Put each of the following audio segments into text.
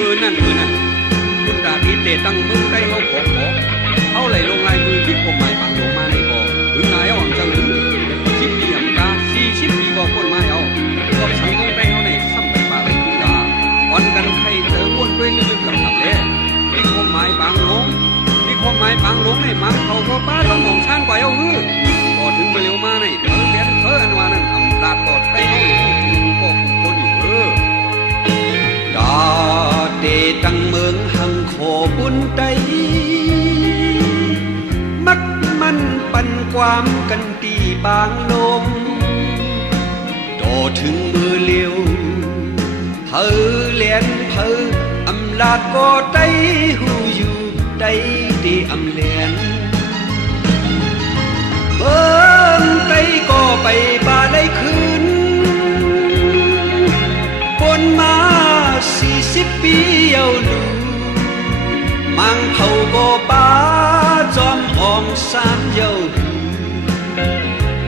มือนั่นคุณดาดีเตตั้งมือได้เขาขอเขาไหลลงลายมือที่ผมหมายฝังลงมาในบ่อหรือนายอ่อนจังหรือชิปเดียมกา40 ปีก็คนมาเอาก็สังคมได้เขาในซ้ำไปป่าไปคุณดาวันกันใครเจอวนด้วยลึกๆกับหนักเล่ที่ผมหมายฝังลงที่ผมหมายฝังลงในมังเขาก็ป้าต้องมองช่างกว่าเอาฮือก็ถึงไปเร็วมาในเธอเลี้ยนเธออันวานั้นอำลาดกอดได้เขาหลงถึงพวกคนอยู่ดาเตตั้งเมืองหังโคบุญไตมักมันปันความกันตีบางลมโตถึงมือเลี้ยวเพอเลียนเพออำลาดก็ไตหูอยู่ไตตีอำเลียนเบิ่งไตก็ไปป่าไล่คืนปนมา40 ปีเอาลูมังเผาก็ป้าจอมอ่องสามเยา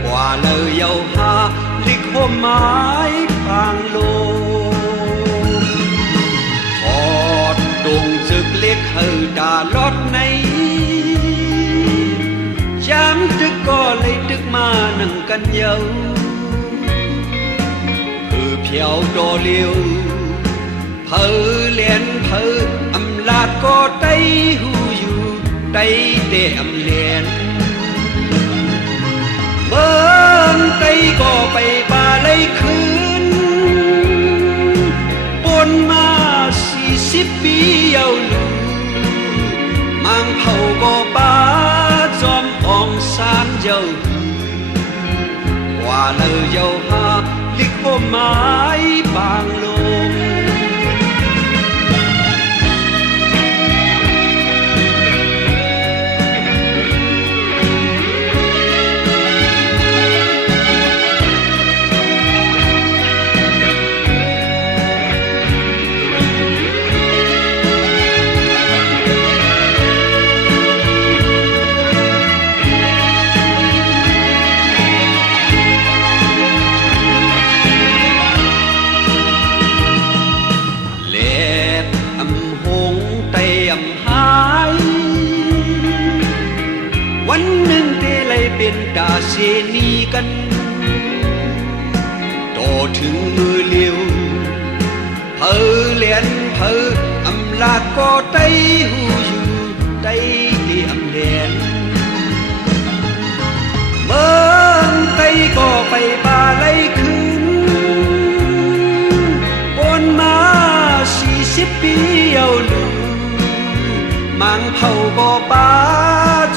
กว่าเลยเยาหาลิกหัวไม้ปางโลทอดดงจึกเล็กเฮอดาลอดในจำตึกก็เลยตึกมานั่งกันเยาคือเพียวโดเลียวเพอเลียนเพออำลาดก็ไตหูอยู่ไตเตอำเลียนเบิ่งไตก็ไปป่าไล่คืนปนมา40 ปีเอาลูมังเผาก็ป้าจอมอ่องสามเจ้าว่าเลยเจ้าหาลิกหัวไม้บางลงวันหนึ่งเตเลยเป็นดาเสนีกันโตถึงมือเลี้ยวเพอเลียนเพออำลาดก็ไตหูอยู่ไตที่อำเลียนเบิ่งไตก็ไปป่าไล่คืนปนมา40 ปีเอาลูมังเผาก็ป้า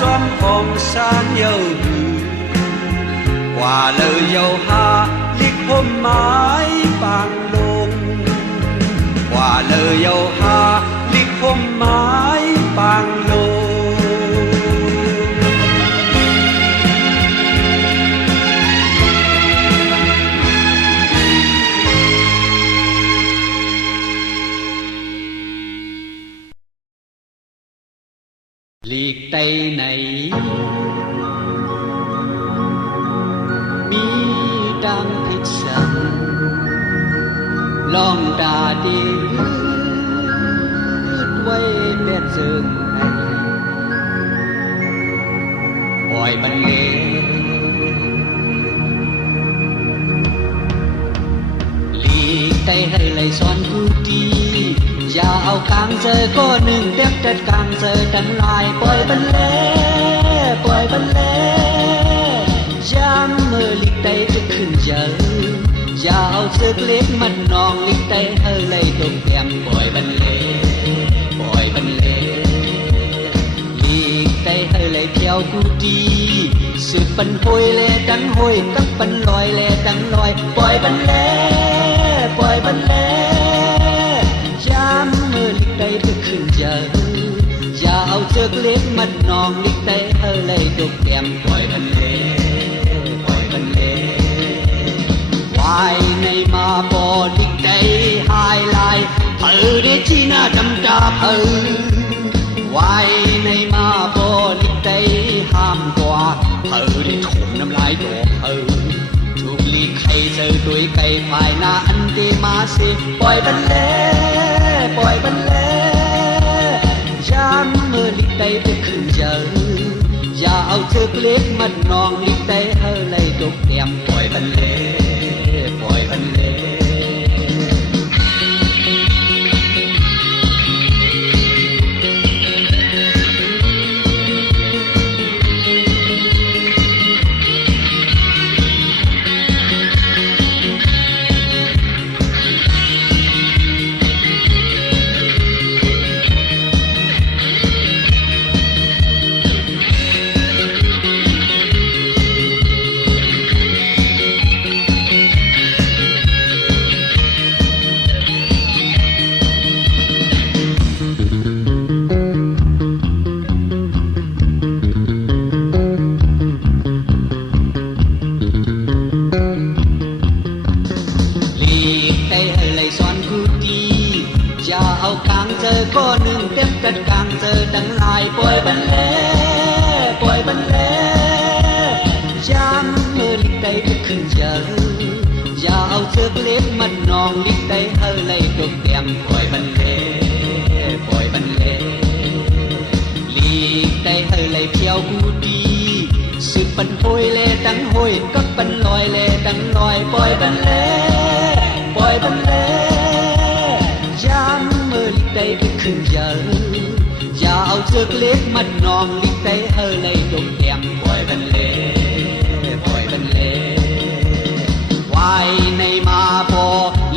จอมของสามเยากว่าเลยเยาหาลิกหัวไม้ปางลงกว่าเลยเยาหาลิกหัวไม้ปางลงหลีกไตไหนมีดังพิษสังลองดาดีไว้เบ็ดซึ่งให้ปล่อยบรรเลงหลีกไตให้ไหลซ้อนผู้ดีอย่าเอากลางเจอก็หนึ่งเด็กจัดกลางเจอทั้งลายปล่อยบรรเลปล่อยบรรเลย้ำมือลิกไตจะขึ้นเจออย่าเอาเสือกเล็กมันนองลิกไตเฮเลยตกแก้มปล่อยบรรเลปล่อยบรรเลลิกไตเฮเลยเพียวกูดีสืบปันหอยแลดังหอยกับปันลอยแลดังลอยปล่อยบรรเลปล่อยบรรเลย้ำมือลิกไตจะขึ้นเจออย่าเอาเสือกเล็กมันนองลิกไตเฮเลยตกแก้มปล่อยบรรเลปล่อยบรรเลวายในมาบอลิกไตหายลายเผอเดจีน่าดำดาเผอวายในมาบอลิกไตห้ามกว่าเผอได้ถมน้ำลายดอกเผอถูกลีกใครเจอ ตุยไก่ภายหน้าอันเตมาสิปล่อยบันเลปล่อยบันเลยามเมื่อลิกได้ไปขึ้นเจออย่าเอาเชือกเล็กมันนองลิกได้เฮอเลยตกแก้มปล่อยบันเลปล่อยบันเลก็หนึ่งเต็มกัดกลางเจอดังลายปล่อยบันเลปล่อยบันเลยามเมื่อลิกได้ก็ขึ้นเจออย่าเอาเชือกเล็กมันนองลิกได้เฮอเลยตกแต้มปล่อยบันเลปล่อยบันเลลิกได้เฮอเลยเที่ยวกูดีสืบปันโหยเลดังโหยก็ปันลอยเลดังลอยปล่อยบันเลปล่อยบันเลยามได้ไปขึ้นเยอะอย่าเอาเชือกเล็กมัดนองลิกได้เฮอเลยตกแก้มปล่อยบันเลปล่อยบันเลวายในมาพอ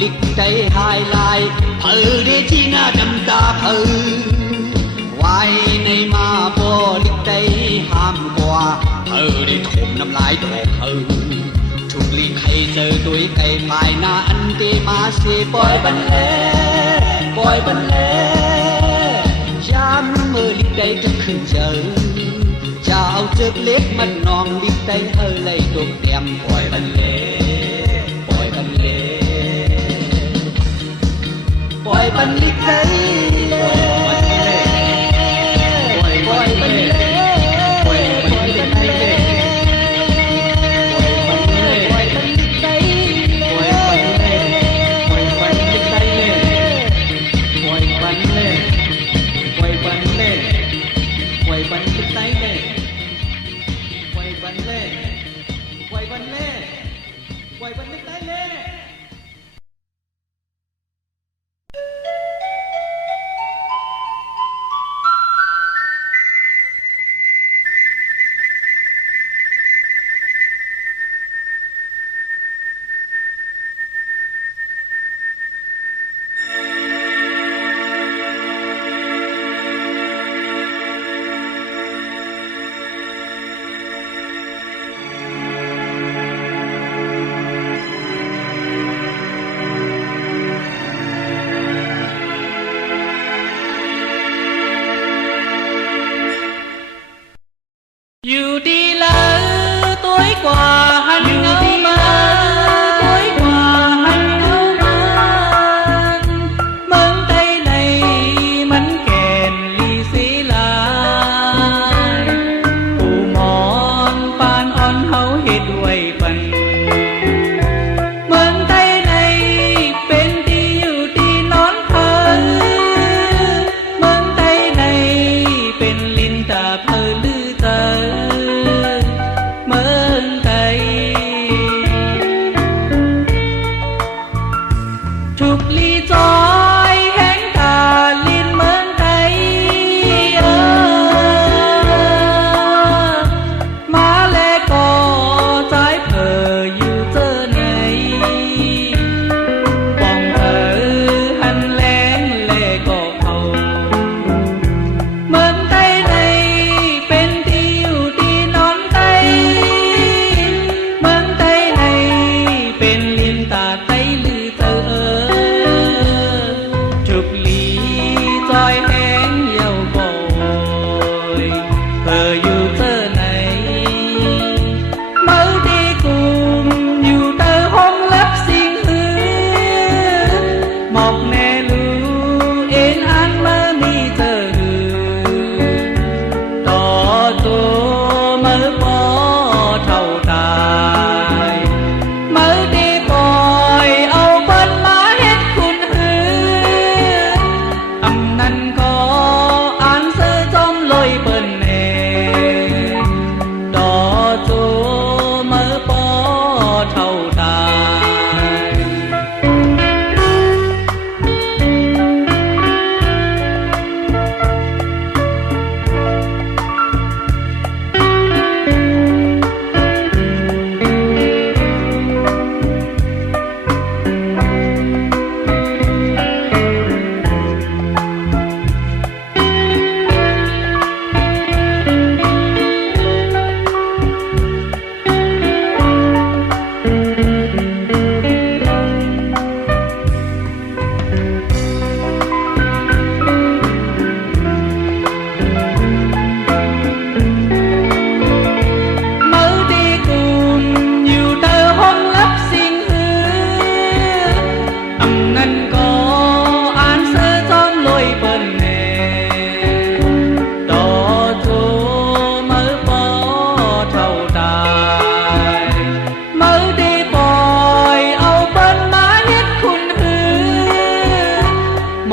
ลิกได้หายลายเผอได้ที่หน้าดำตาเผอวายในมาพอลิกได้ห้ามกว่าเผอได้ถมน้ำลายแตกเผอถูกลิกให้เจอตัวไก่ภายหน้าอันเตมาเสปล่อยบันเลปล่อยบันเลยามเมื่อลิกได้จะขึ้นเจอจะเอาเชือกเล็กมันนองลิกได้เฮอเลยตกแก้มปล่อยบันเลปล่อยบันเลปล่อยบันลิกได้ปล่อยบันเลปล่อยบันเล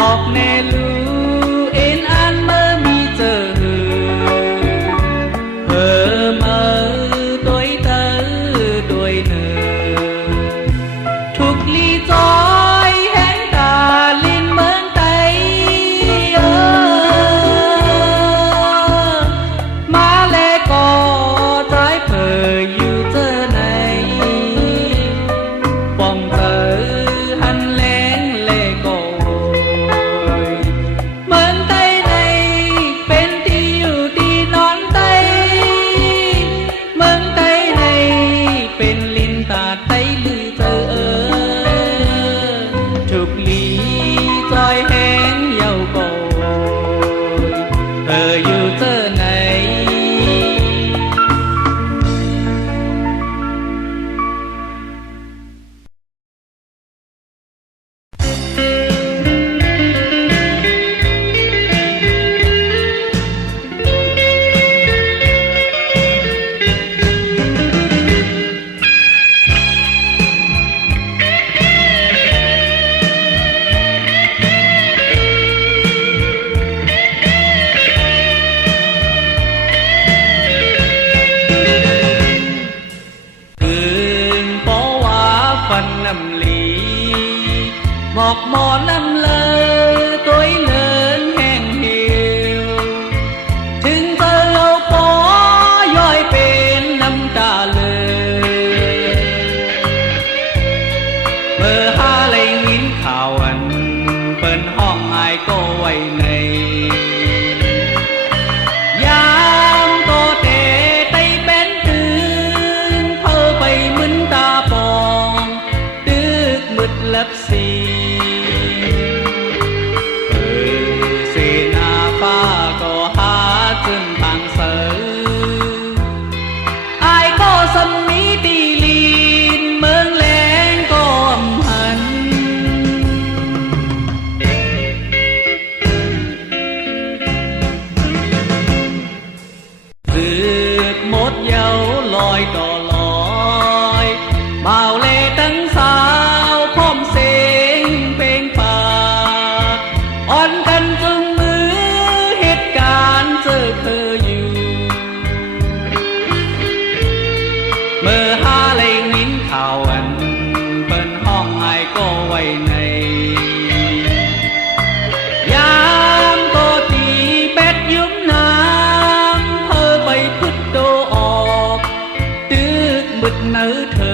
học nè lu in an mơ mi giờ hờ mơ tuổi tơ tuổi nơ thuộc ly giói hẹn ta lên mơn tay má lê có trái phở yêu giờ này vòng tơ hắn lén lê cổ mơn tay này bên tiêu đi nón tay mơn tay này bên linh ta tay lư giờ thuộc lý roi hén dầu cội yêu giờ này phần nằm lì một mò năm lơ tối lớn hẹn hiuถึง giờ lâu có dõi bên năm ta lời bờ ha lấy nghiến khảo ẩn bênห้องai có quay này yam có thể tay bênตื่นthơ bay mình ta bong tức mực lấp xì na pha có hát chân thang sở ai có sân mỹ đi lìn mơn lén có âm hận rượt một dấu loi đỏ loi bao lê tấn saoพร้อมเสียงเพลงฝากอ่อนกันจึงมือเหตุการณ์เจอเคยอยู่เมื่อหาเลยนิ้นข่าวอันเปิ้นห้องไอก็ไว้ในยามก็ตีเป็ดยุ้มน้ำเพอไปพุดโดออกตึกบึดเนื้อเธอ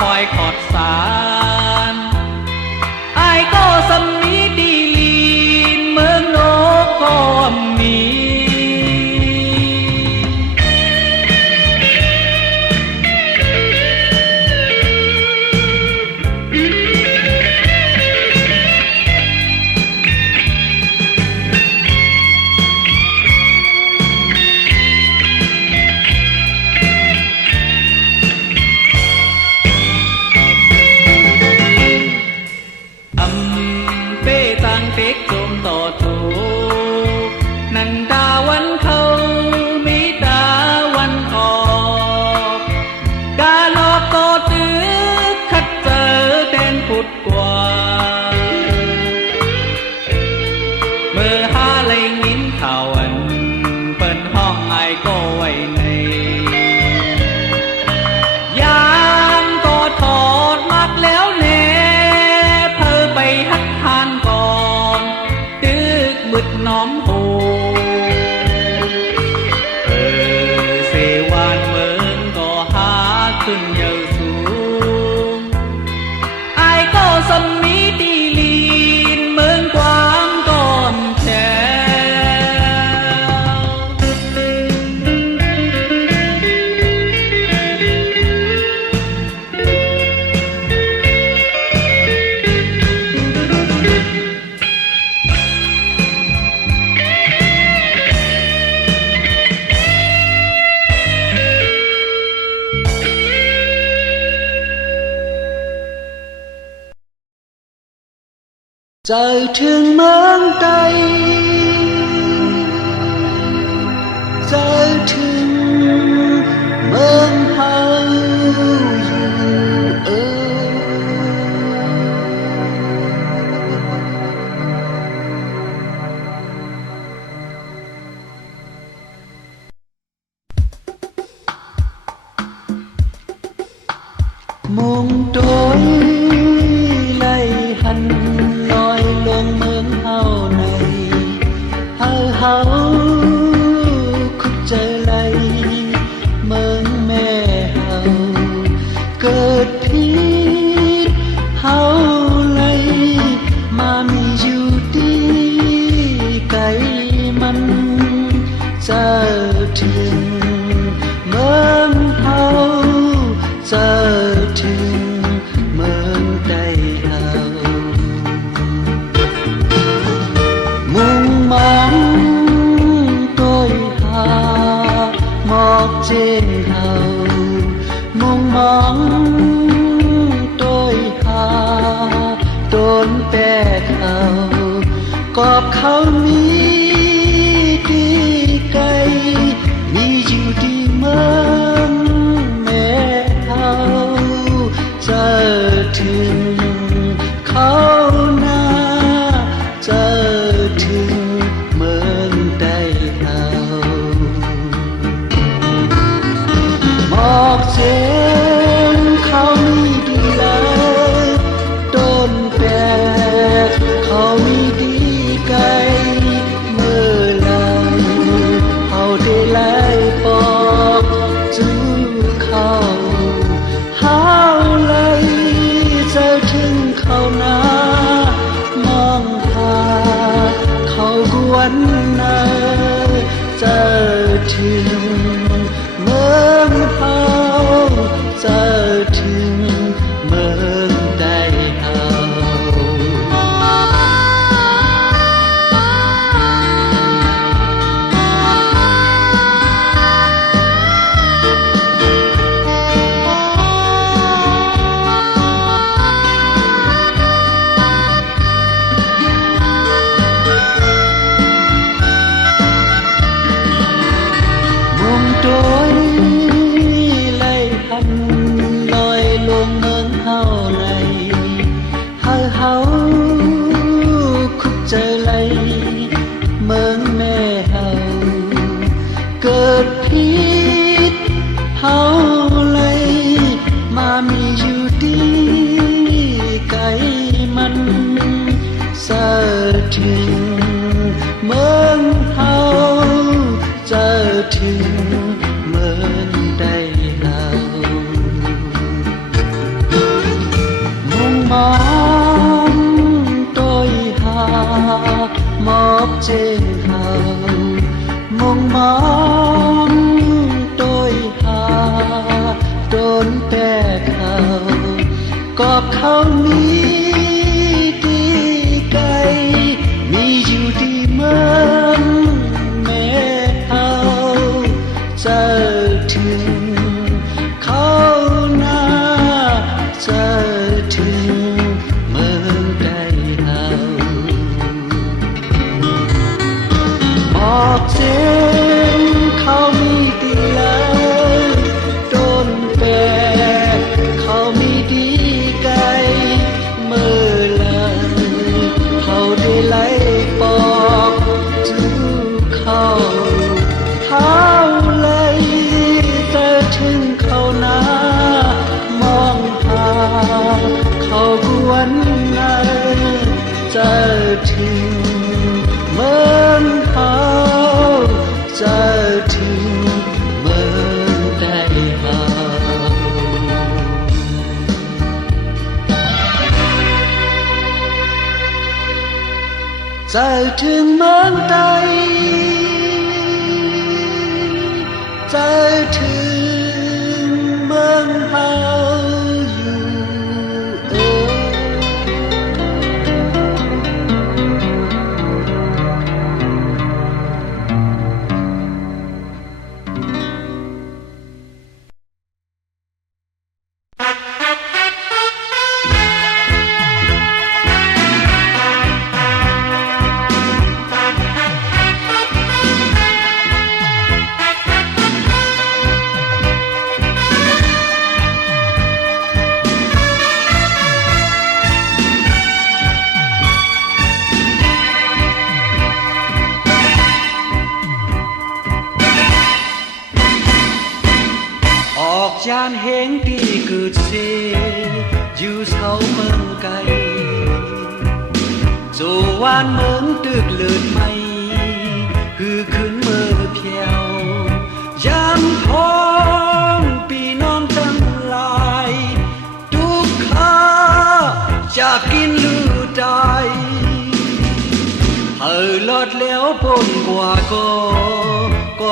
คอยขอดสารไอ้ก็สำนีดีลีนเมืองโลกก็มีติ๊กจมต่อถูนังตาวันเขามีตาวันออกกาลอกก็ตึกขัดเจอแดนพุดกว่าเมื่อหาเลยนิ้นข่าวอันเปิ้นห้องไอก็ไว้ในยามก็ถอดมักแล้วแน่เพอไปหัดทานก่อนมึดน้อมโหเสวานเมืองก็หาขึ้นเยอะสูงไอ้ก็สมีตีลีนเมืองกว้างก่อนแถRời thương mương Tây rời thương mương hầu งโดยไล่หันลอยลงเมืองเฮาในเฮาคุดเจอไหลเมืองแม่เฮาเกิดผิดเฮาไหลมามีอยู่ดีไกลมันจะถึงเมืองเฮาจะถึงเมืองใดเฮามุ่งมองโดยหาหมอกเจนเฮามุ่งมองโดยหาโดนแปดเฮากอบเขามีดีไกลมีอยู่ดีเมืองแม่เฮาจะถึงเขานาจะถึงเมืองใดเฮามอกเสียงเขามีดีแล้วต้นแปดเขามีดีไกลเมื่อไหรเขาได้ไล่ปอกจูเขาหาไหลจะถึงเขานามองหาเขากวนนาจะถึงเมืองเฮาจะถึงเมืองใดเฮามุ่งโดยไล่หันลอยลงเมืองเฮาในเฮาคุดเจอไหลเมืองแม่เฮาเกิดผิดเฮาไหลมามีอยู่ดีไกลมันจะถึงเมืองเฮาจะถึงเมืองใดเฮามุ่งมองโดยหาหมอบเจนเฮามุ่งมองโดยหาโดนแปดเฮากอบเขามีดีไกลมีอยู่ดีเมืองแม่เฮาจะถึงเขานาจะถึงเมืองใดเฮาบอกเสียงเขามีดีแล้วต้นแปดเขามีดีไกลเมื่อไหรเขาได้ไล่ปอกจูเขาเท้าไหลจะถึงเขานามองหาเขากวนนาจะถึงเมืองเฮาจะถึงเมืองใดเฮาจะถึงเมืองใดจะถึงเมืองเฮาอยู่จานเฮงที่เกิดเสีย วานเมืองตึกเลือดไม่คือขึ้นเมื่อเพียวยามท้องปีน้องทั้งหลายทุกข้าจะกินลือใดลอดแล้วปนกว่าก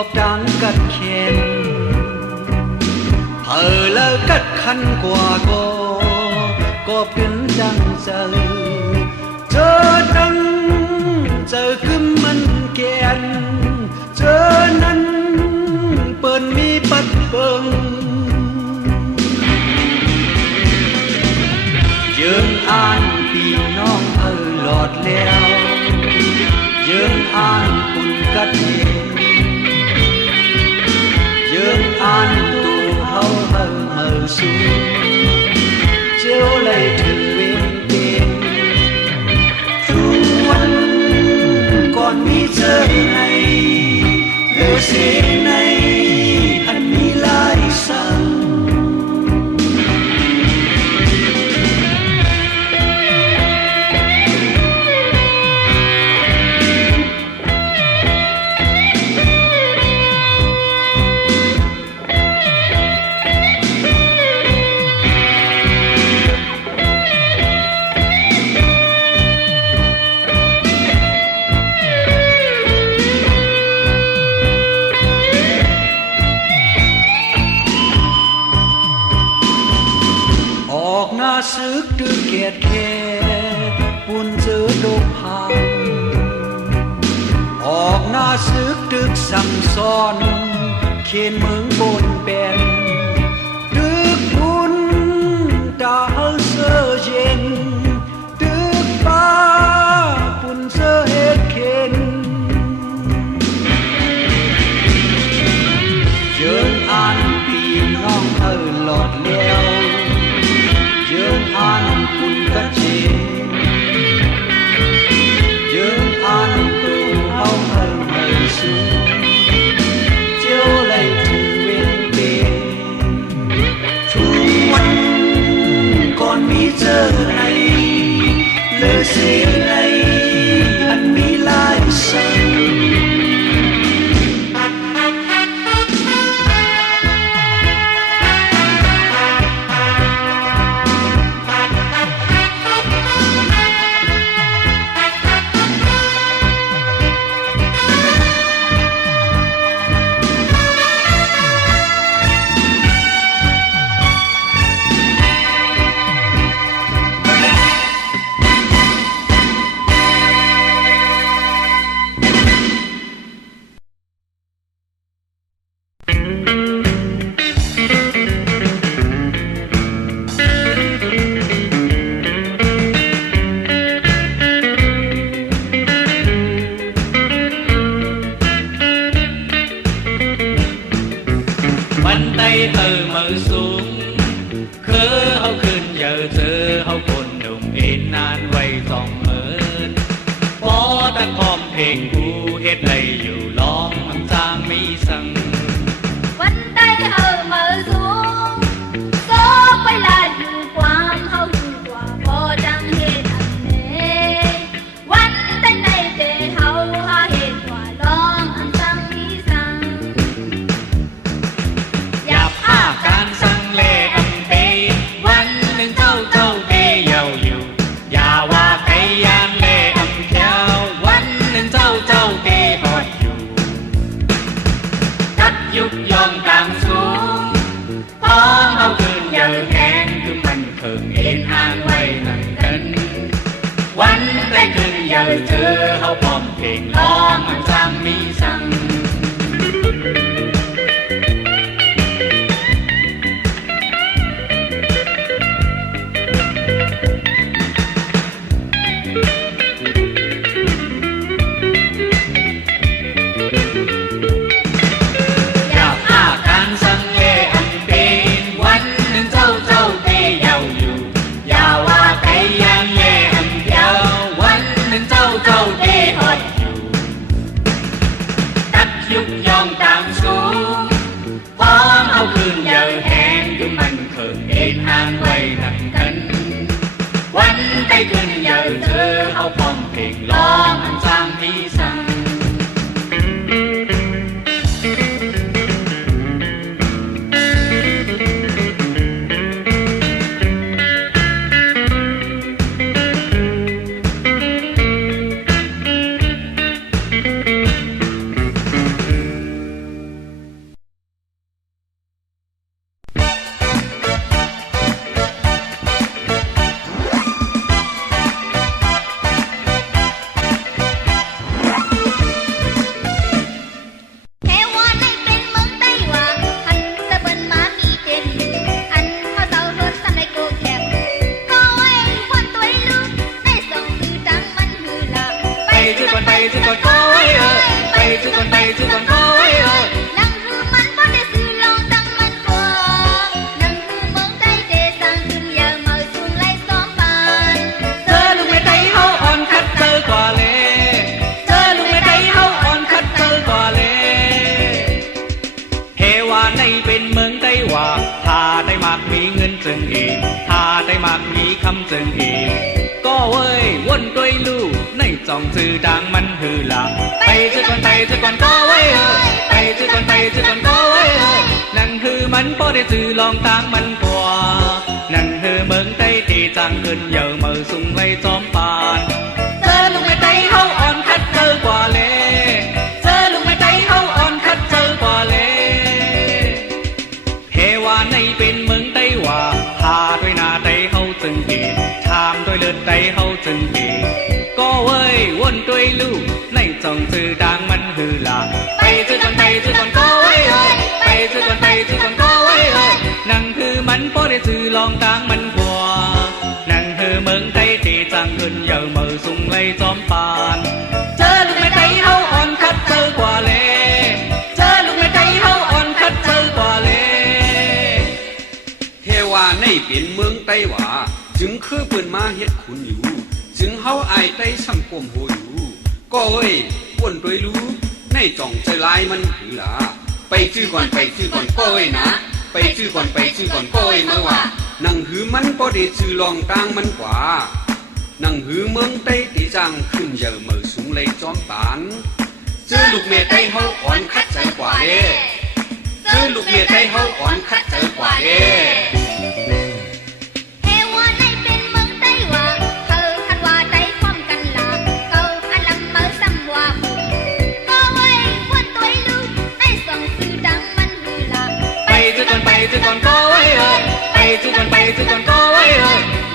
บดังกัดเข็นแล้วกัดคันกว่ากบดึงดังเจอดังเจอคือมันแกนเจอนั้นเปิ้นมีปัดเบิงยืนอ่านพี่น้องหลอดแล้วยืนอ่านปุ่นกัดเห็นยืนอ่านตูเฮาเมื่อสูเจ้าเลยถึงเวียนเตียนทุกวันก่อนมีเจอในเลือเสียในอันมีลายสั่งซึกดึกเกียดแค่ปุ่นเจอโดกพังออกหน้าซึกดึกสั่งซ้อนเขียนเมืองบนเป็นดึกปุ่นตาเสื้อเย็นดึกป้าปุ่นเสื้อเอ็ดเข็นเยินอ่านพี่น้องหลอดเลี้ยวยืนอ่านปุ่นกระเจียืนอ่านตูเฮาไม่สูเจ้าเลยถึงเวียนเตียนทุกวันก่อนมีเจอในเลือเสียในอันมีลายสั่ง คำเจิงเฮก็เว้ยวนด้วยลูกในจ่องจือดังมันหือหลังไปจือก่อนไปจือก่อนก็เว้ยไปจือก่อนไปจือก่อนก็เว้ยนั่นคือมันพอได้จือลองทางมันกว่านั่นคือเมืองไทยที่จังขึ้นเยอะเมื่อสุงไลจอมปานเจอลุงไม่ใจเฮาอ่อนคัดเจอกว่าเลเจอลุงไม่ใจเฮาอ่อนคัดเจอกว่าเลเทว่าในเป็นเมืองไต้หว่าทาด้วยหน้าไต้เฮาจึงเกชามด้วยเลือดไต้เฮาจึงเกก็เว้ยวนด้วยลูกในจ่องจือดังมันหือหลังไปจือก่อนไปจือก่อนก็เว้ยไปจือก่อนไปจือก่อนก็เว้ยนั่นคือมันพอได้จือลองทางมันกว่านั่นคือเมืองไทยที่จังขึ้นเยอะเมื่อสุงไลจอมปานเจอลูกไม่ใจเฮาอ่อนคัดเจอกว่าเลเจอลูกไม่ใจเฮาอ่อนคัดเจอกว่าเลเทว่าในเป็นเมืองไต้หว่าจึงคือเปิ้นมาเฮ็ดขุนอยู่จึงเฮาอายไต้สังคมโหอยู่ก็เอ้ยป่วนด้วยรู้ในจ่องใจลายมันหือหลาไปจื้อก่อนไปจื้อก่อนก็เอ้ยนะไปจื้อก่อนไปจื้อก่อนก็เอ้ยมาว่านั่งหือมันบ่ได้จื้อลองตางมันกว่านั่งหือเมืองไต้ที่จังขึ้นเยอะเมื่อสูงเลยจอมปานเจอลูกเมียไต้เฮาอ่อนคัดใจกว่าเด้เจอลูกเมียไต้เฮาอ่อนคัดใจกว่าเด้เทว่าในเป็นเมืองไต้หว่าเธอคันว่าใจพร้อมกันหลาเก่าอันลำเมื่อซ้ำว่าก็ไว้วนตัวลูกในส่องสื่อดังมันหือหลาไปจือก่อนไปจือก่อนก็เว้ยไปจือก่อนไปจือก่อนก็เว้ย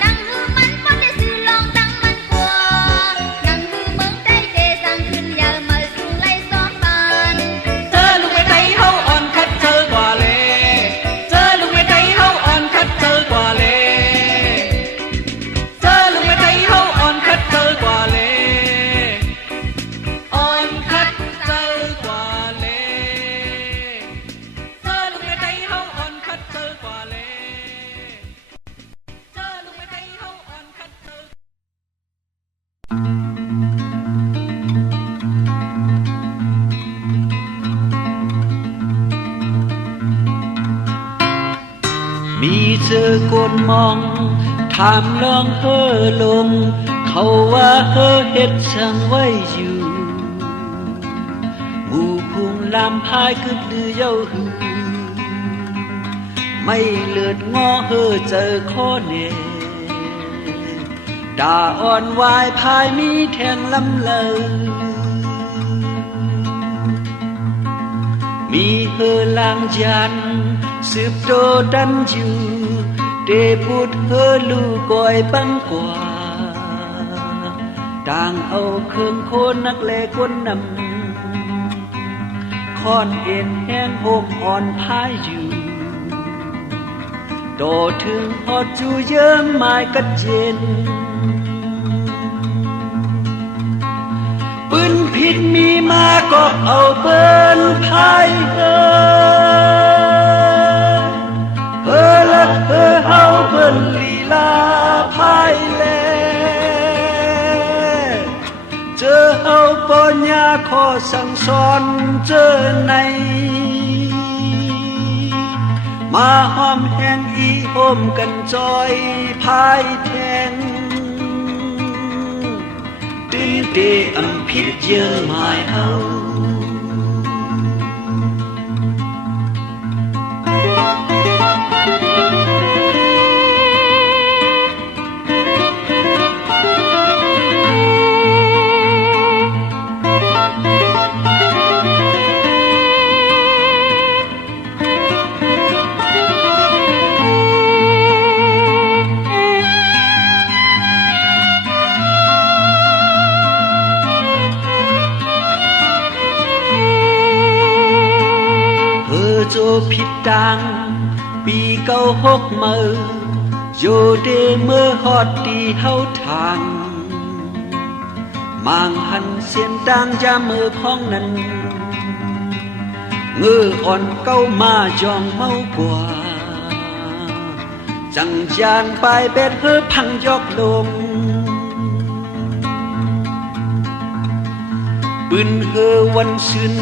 นังหือมันพอได้สื่อลองดังมันกว่านังหือเมืองไต้เตสังขึ้นยาวเมื่อสูงไล่ซ้อมปานเจอลูกไม่ใจเฮาอ่อนคัดเจอกว่าเลเจอลูกไม่ใจเฮาอ่อนคัดเจอกว่าเลเจอลูกไม่ใจเฮาอ่อนคัดเจอกว่าเลอ่อนคัดเจอกว่าเลเจอลูกไม่ใจเฮาอ่อนคัดเจอกว่าเลเจอลูกไม่ใจเฮาอ่อนคัดเจอมีเจอกนมองถามลองเฮอลงเขาว่าเฮอเฮ็ดช่างไว้อยู่หมู่พุงลำพายกึดลือเย้าหือไม่เลือดงอเฮอเจอข้อเนด่าอ่อนวายพายมีแทงลำเลอมีเฮอลางยันสืบโดดันอยู่เดบุดเฮอลูกอยบังกว่าต่างเอาเครื่องโคนนักแลก้นนำค้อนเอ็นแห้งโฮมอ่อนพายอยู่โดถึงฮอดจูเยิ้มไม้กัดเจนปืนผิดมีมาก็เอาเปิ้นพายเฮอลักเฮอเฮาเปิ้นลีลาพายแลเจอเฮาปัญญาขอสั่งสอนเจอในมาหอมแห้งอีโฮมกันจอยพายแทงตื่นเตอำพิษเยอะหมายเฮาโจผิดดังปีเก้าหกเมื่อโยเดเมื่อฮอดตีเฮาทางมางหันเสียนดังยามือพ้องนั้นเงืออ่อนเก้ามาจองเมากว่าจังจานปลายเบ็ดเฮอพังยกลงปืนเฮอวันซึน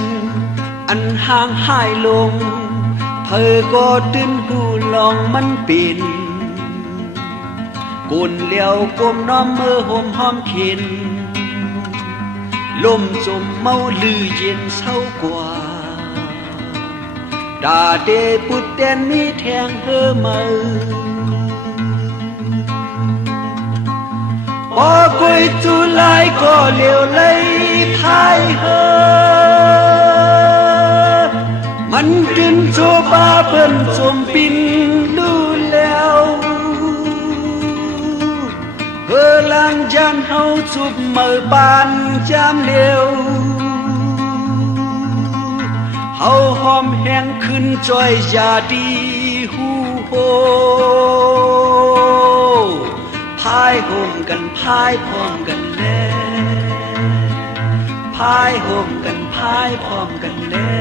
อันห่างหายลงเพอก็ตื่นหูลองมันเป็น กุนเลี้ยวก้มน้อมมือห่มหอมขินลมจมเมาลือเย็นเศร้ากว่าดาเดปุดแดนมีแทงเฮอมือพอกุยจุลายก็เลี้ยวเลยพายเฮอมันกินโจบาเพิ่นจมปินดูแล้วเฮอลังจันเฮาจุบมือบานจามเลี้ยวเฮาหอมแห้งขึ้นจอยยาดีฮูโฮพายห่มกันพายพร้อมกันแน่พายห่มกันพายพร้อมกันแน่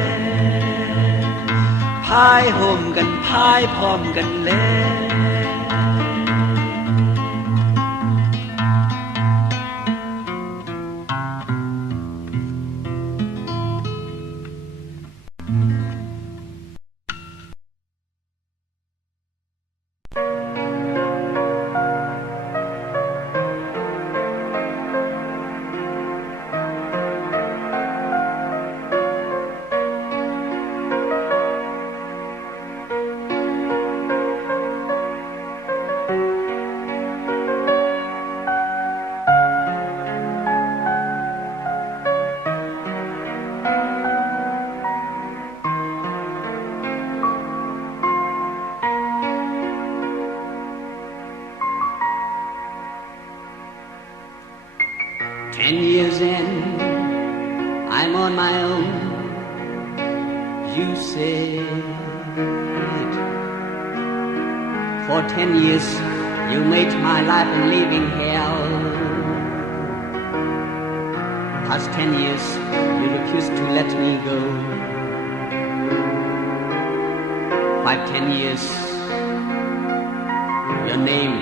พายห่มกันพายพร้อมกันแน่ 10 years in, I'm on my own, you said. For 10 years, you made my life a living hell. Past 10 years, you refused to let me go. 5, 10 years, your name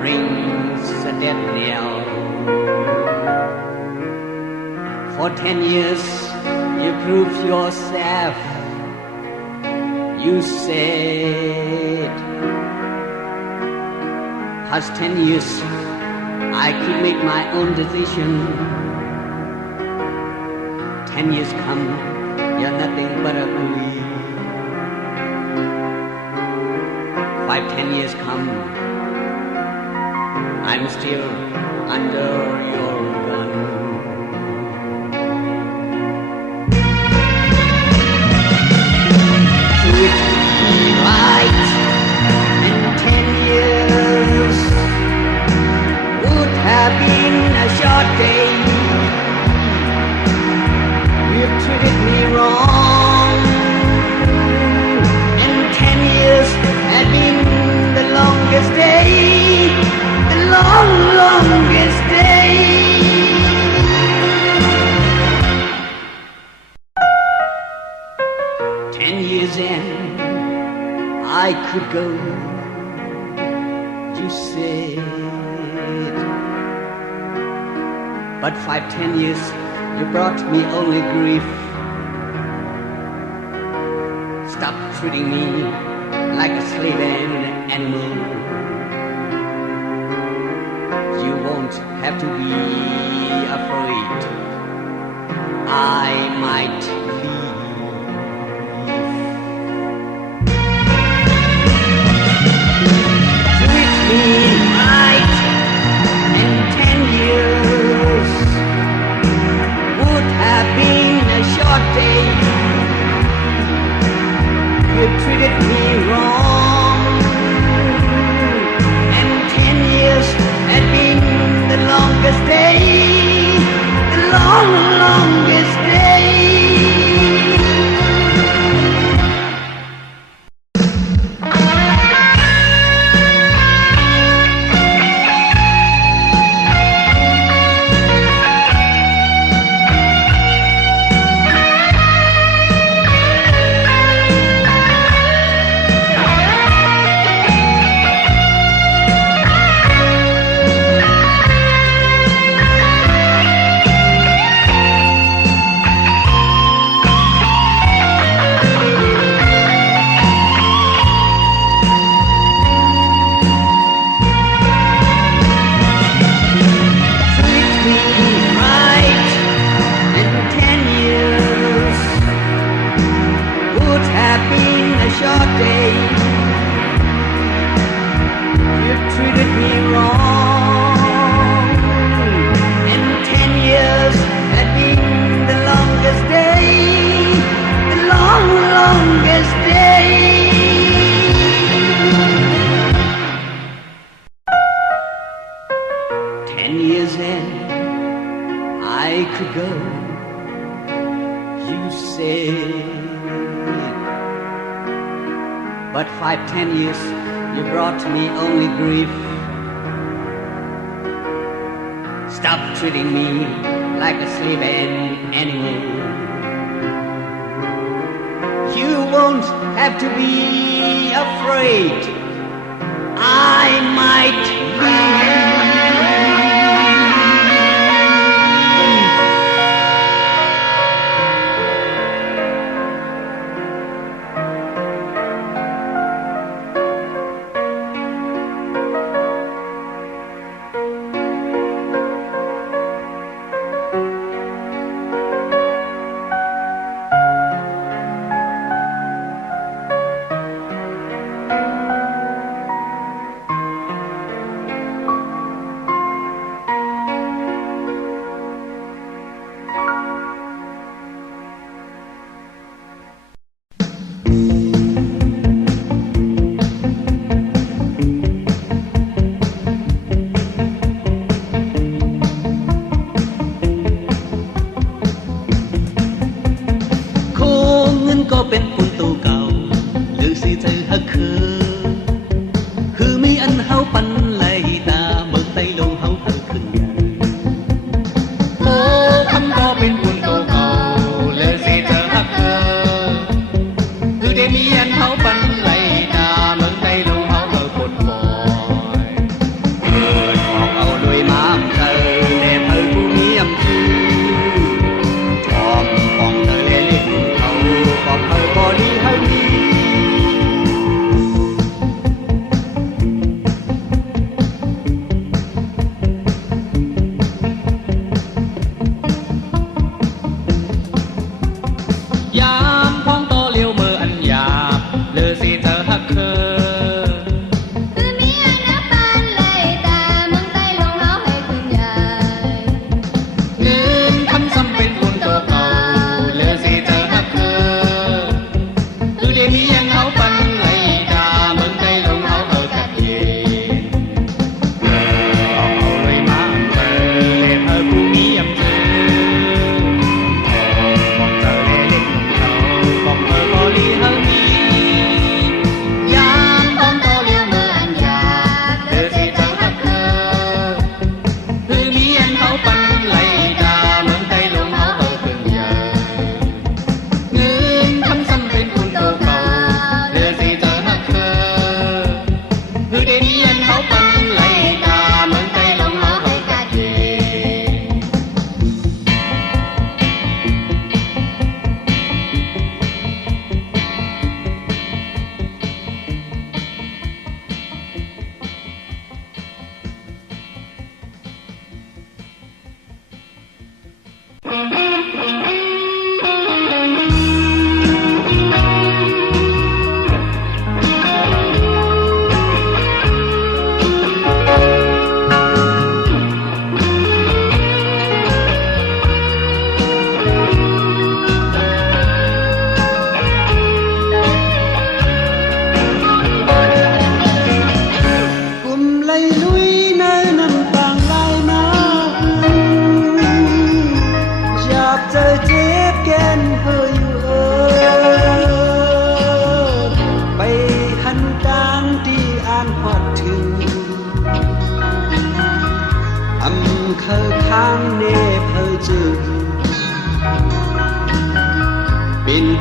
rings a dead knell. For 10 years, you proved yourself. You said, past 10 years, I could make my own decision. 10 years come, you're nothing but a bully. 5, 10 years come, I'm still under your gun. Treat me right in 10 years would have been a short day. You've treated me wrong, and 10 years had been the longest day, the longest day. 10 years in, I could go, you said. But 5, 10 years, you brought me only grief. Stop treating me like a slave and an animal. You won't have to be afraid. I might leave. Treat me right, and 10 years would have been a short day. You treated me wrong, and 10 years had been the longest day, the longest day. 10 years in, I could go. You said, but 5-10 years, you brought me only grief. Stop treating me like a slave and animal. You won't have to be afraid. I might be. Bên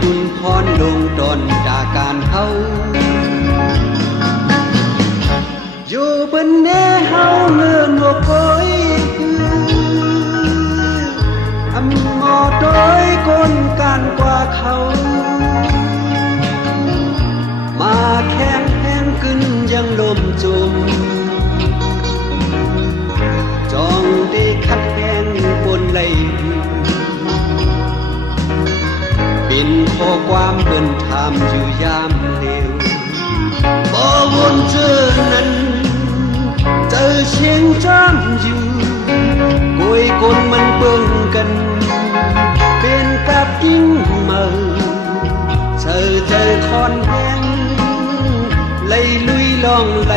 คุณพรลงตนจากการเฮาอยู่บนแนเฮาเงินหัวโกยอำมอโดยคนกันกว่าเขามาแข็งแห้งขึ้นยังลมจุมจองได้คัดแห้งบนไหลเป็นข้อความเปิ้นถามอยู่ยามเลวบ่วนเจอนั้นเจอเชียงจ้ำอยู่โกยคนมันเบิ่งกันเป็นกับยิ่งเมาเจอคอนแห้งไหลลุยลองไหล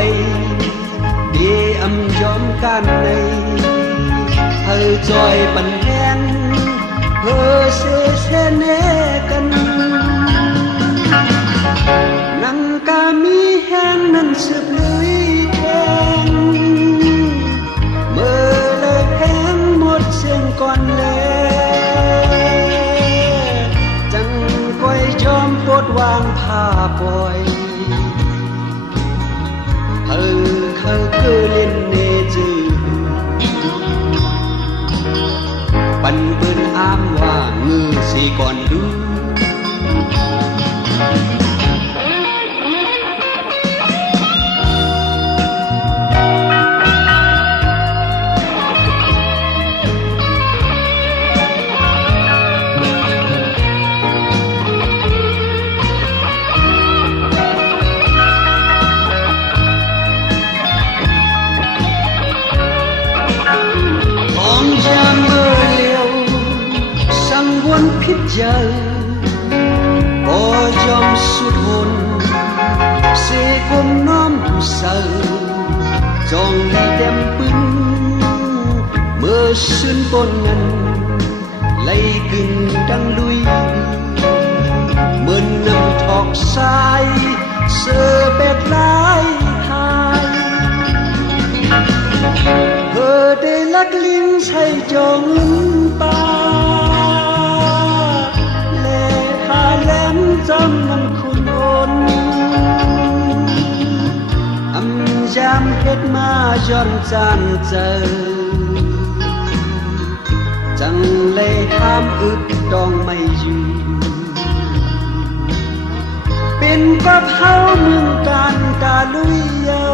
เดอำยอมกันใน เธอจอยปันแหงเธอเสเสเนกันนังกามีแหงนั้นสืบลุยแทงเมื่อเลยแพงหมดเสียงก่อนเลยจังก้อยจอมปวดวางผ้าปล่อยเธอคือเล่นเนจือปันปืนอ้ามว่ามือสีก่อนดูพิจเจอโอจอมสุดหนเสกุมน้อมผู้เสาจองให้เต็มปึ้งเมื่อชื่นปนนั้นไล่กึ่งดังลุยเหมือนน้ำทอกสายเสือเป็ดลายหายเธอได้ลักลิ้นใช้จงปาจำมันคุณอนอำจำเฮ็ดมาจนจานเจอจังเลยห้ามอึดดองไม่อยู่เป็นกับเฮาเมืองการกาลุยเยา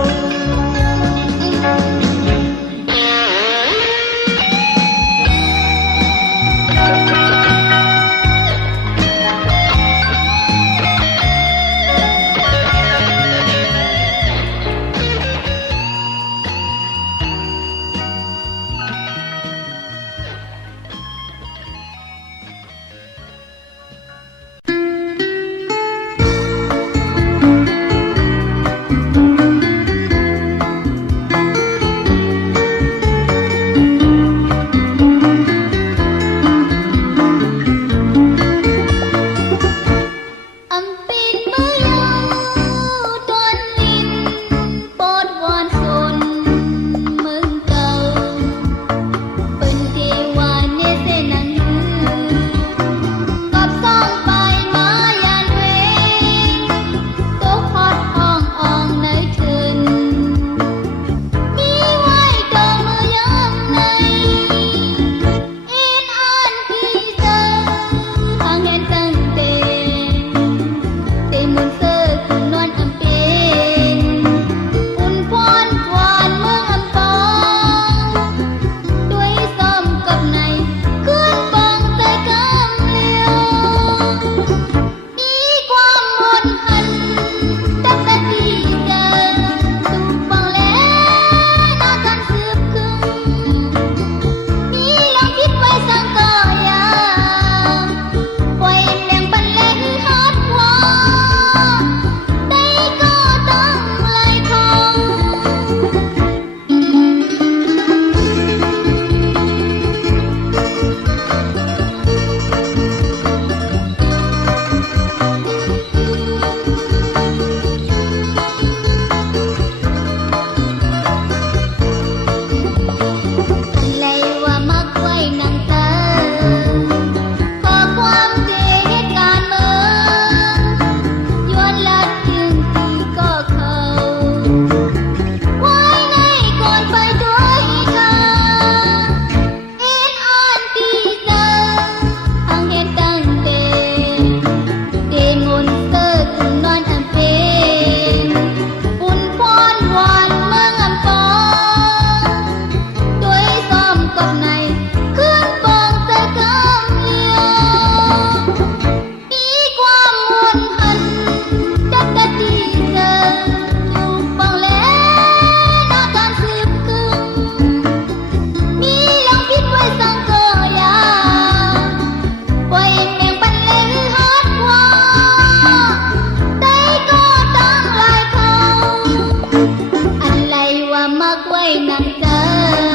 มักไว้นังเจอ